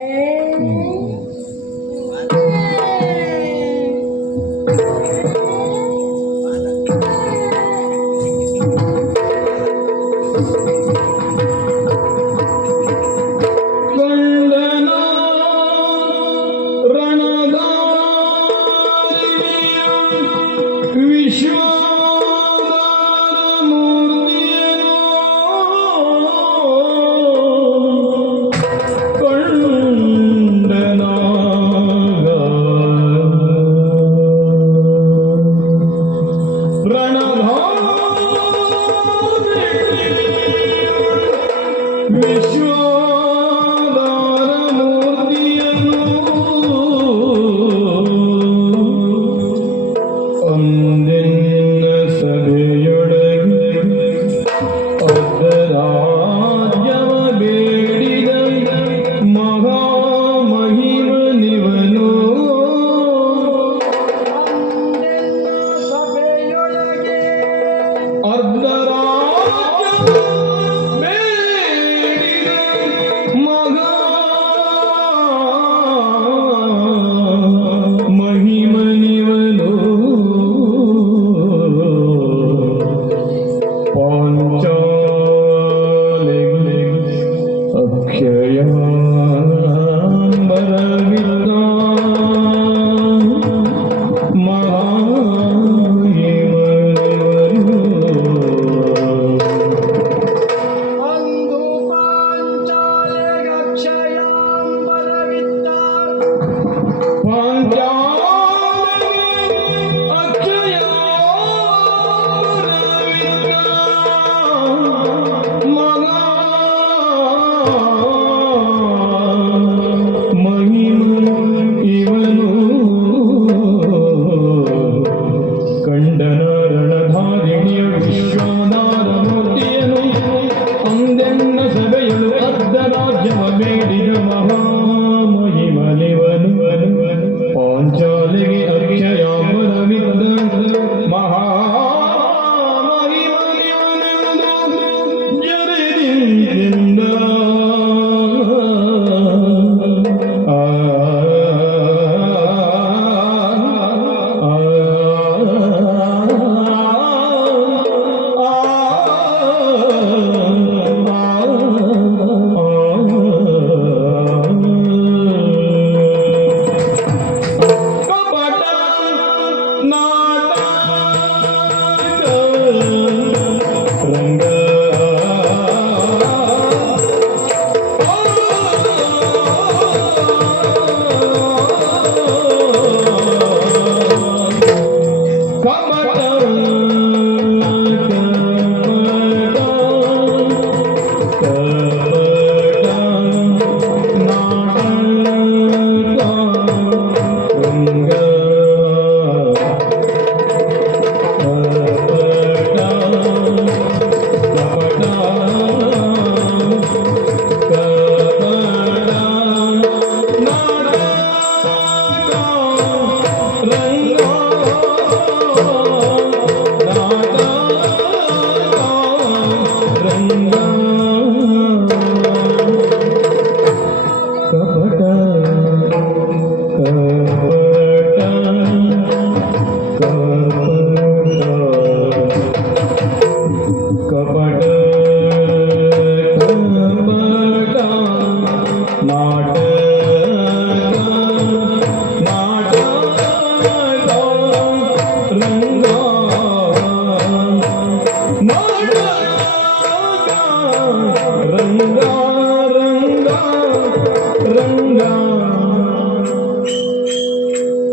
Hum.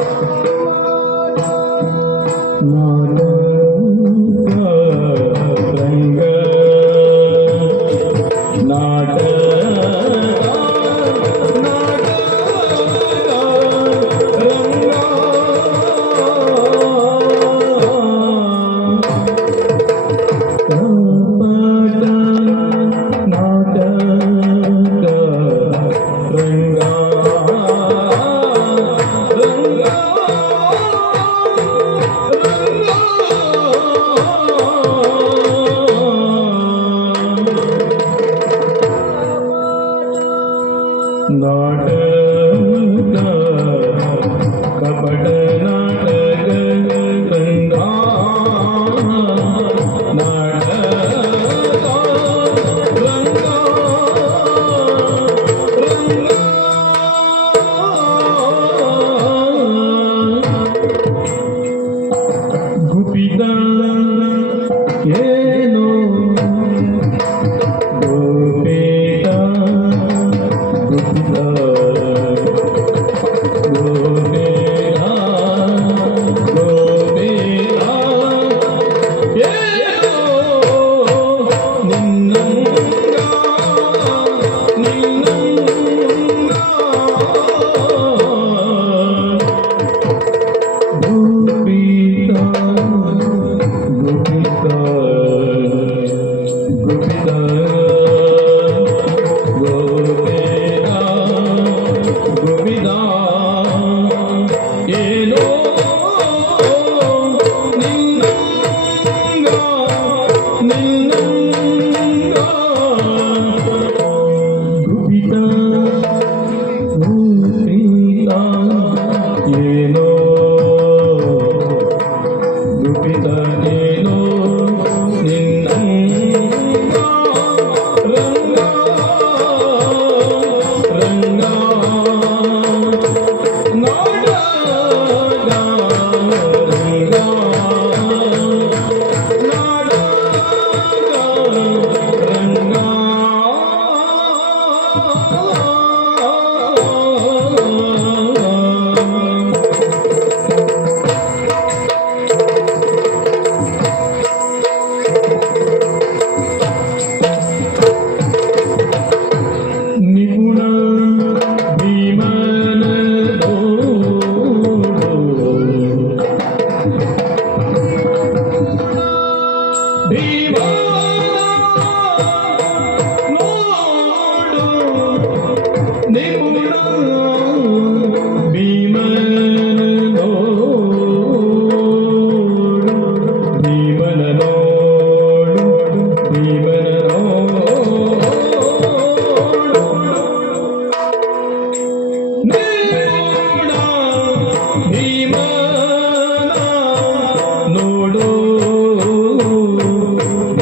Thank.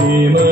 Amém.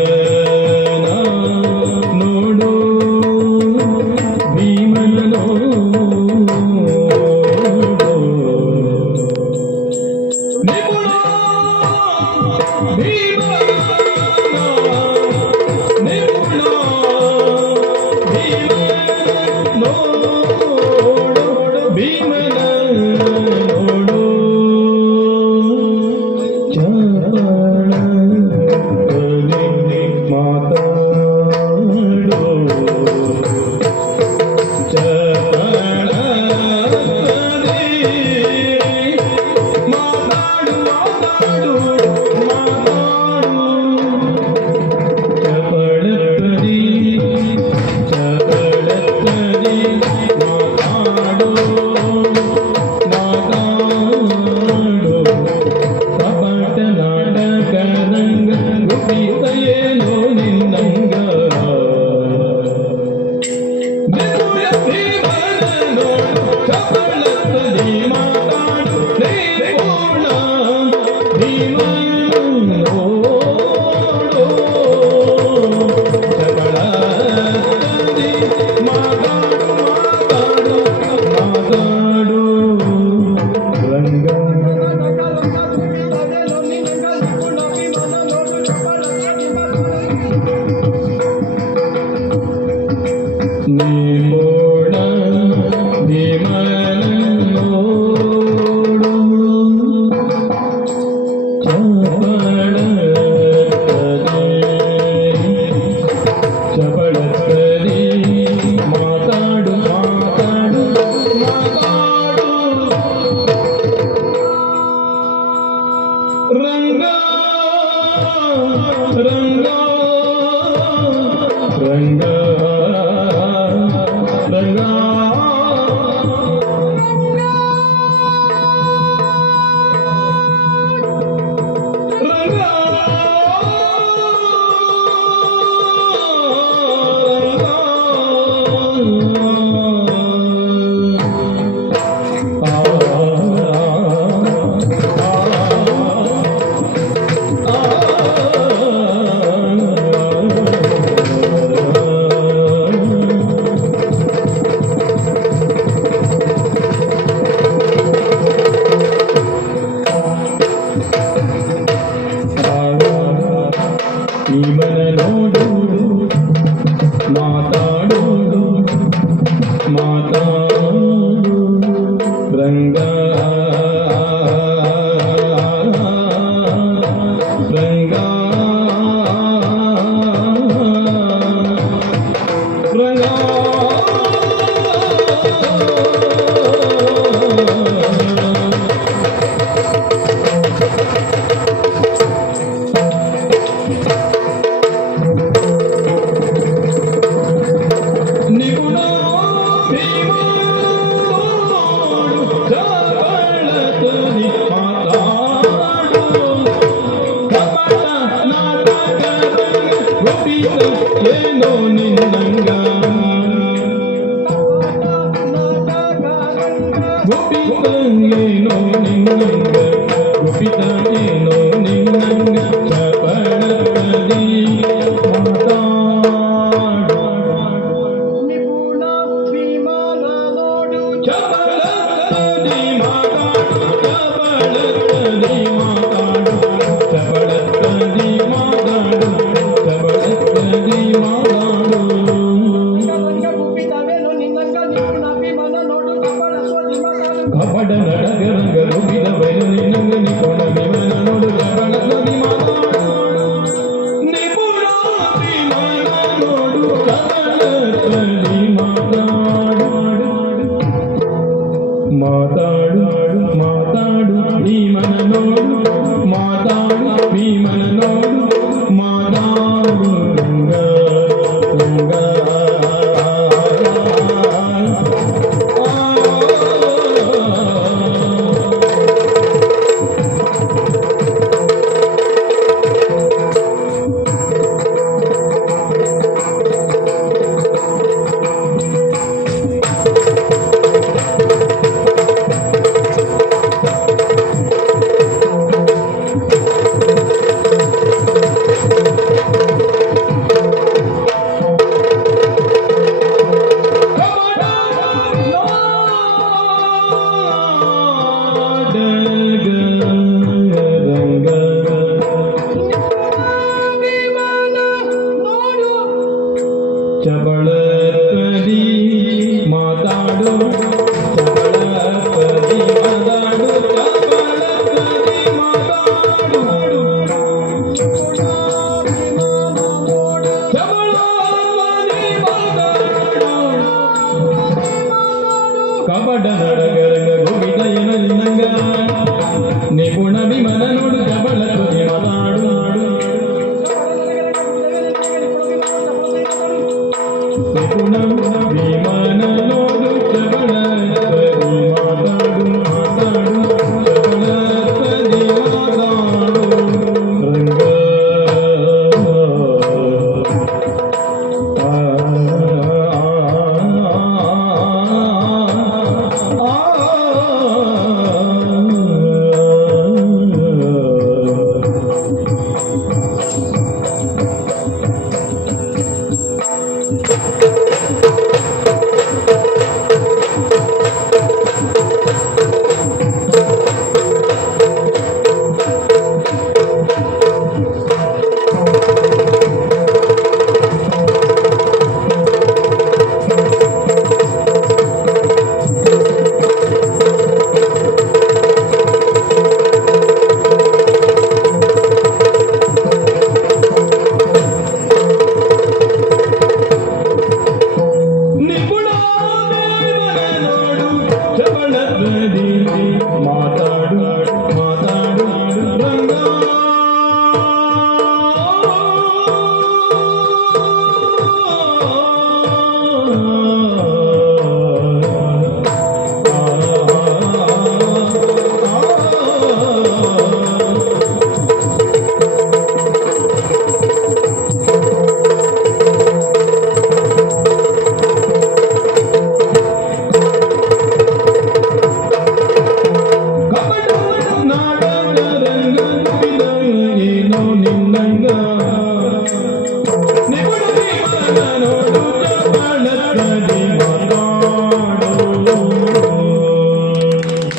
Amen. Jump செவளப்படி மாதாடும்